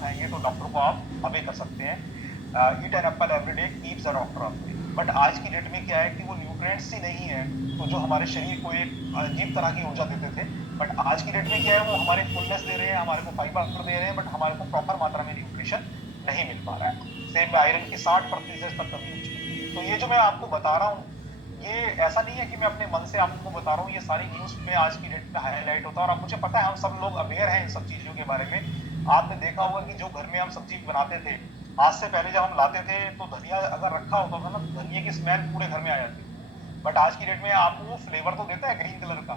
खाएँगे तो डॉक्टर को आप अवे कर सकते हैं। Eat an apple every day keeps a doctor away. But आज की डेट में क्या है कि वो न्यूट्रिएंट्स ही नहीं है, तो जो हमारे शरीर को एक अजीब तरह की ऊर्जा देते थे। बट आज की डेट में क्या है, वो हमारे फुलनेस दे रहे हैं, हमारे को फाइबर दे रहे हैं, बट हमारे को प्रॉपर मात्रा में न्यूट्रिशन नहीं मिल पा रहा है। सेम में आयरन की 60% तक कमी हो चुकी है। तो ये जो मैं आपको बता रहा हूँ, ये ऐसा नहीं है कि मैं अपने मन से आपको बता रहा हूँ, ये सारी न्यूज़ में आज की डेट में हाइलाइट होता है और अब मुझे पता है हम सब लोग अवेयर हैं इन सब चीज़ों के बारे में। आपने देखा होगा कि जो घर में हम सब्ज़ी बनाते थे, आज से पहले जब हम लाते थे तो धनिया अगर रखा होता था ना, तो धनिये की स्मेल पूरे घर में आ जाती थी। बट आज की डेट में आपको वो फ्लेवर तो देता है ग्रीन कलर का,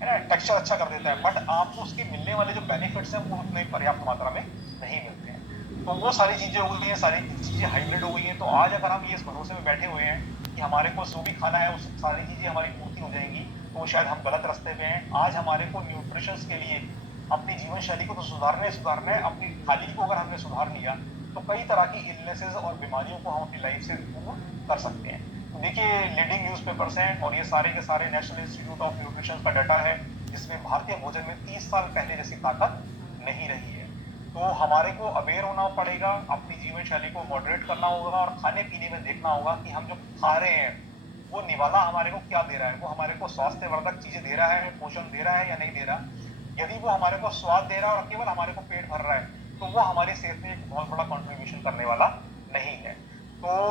है ना? टेक्सचर अच्छा कर देता है, बट आपको उसके मिलने वाले जो बेनिफिट्स हैं, वो उतने पर्याप्त मात्रा में नहीं मिलते हैं। तो वो सारी चीज़ें हो गई हैं, सारी चीज़ें हाइब्रिड हो गई हैं। तो आज अगर हम ये इस भरोसे में बैठे हुए हैं कि हमारे को जो भी खाना है, वो सारी चीज़ें हमारी पूर्ति हो जाएँगी, तो शायद हम गलत रास्ते पे हैं। आज हमारे को न्यूट्रिशंस के लिए अपनी जीवन शैली को तो सुधारना है, अपनी थाली को अगर हमने सुधार लिया, तो कई तरह की इलनेसेस और बीमारियों को हम अपनी लाइफ से दूर कर सकते हैं। तो देखिए, लीडिंग न्यूज़पेपर्स हैं और ये सारे के सारे नेशनल इंस्टीट्यूट ऑफ न्यूट्रिशन का डाटा है, जिसमें भारतीय भोजन में 30 साल पहले जैसी ताकत नहीं रही है। तो हमारे को अवेयर होना पड़ेगा, अपनी जीवन शैली को मॉडरेट करना होगा और खाने-पीने में देखना होगा कि हम जो खा रहे हैं, वो निवाला हमारे को क्या दे रहा है? वो हमारे को स्वास्थ्यवर्धक चीज़ें दे रहा है, पोषण दे रहा है या नहीं दे रहा? यदि वो हमारे को स्वाद दे रहा है और केवल हमारे को पेट भर रहा है, तो वो हमारी सेहत में एक बहुत बड़ा कंट्रीब्यूशन करने वाला नहीं है। तो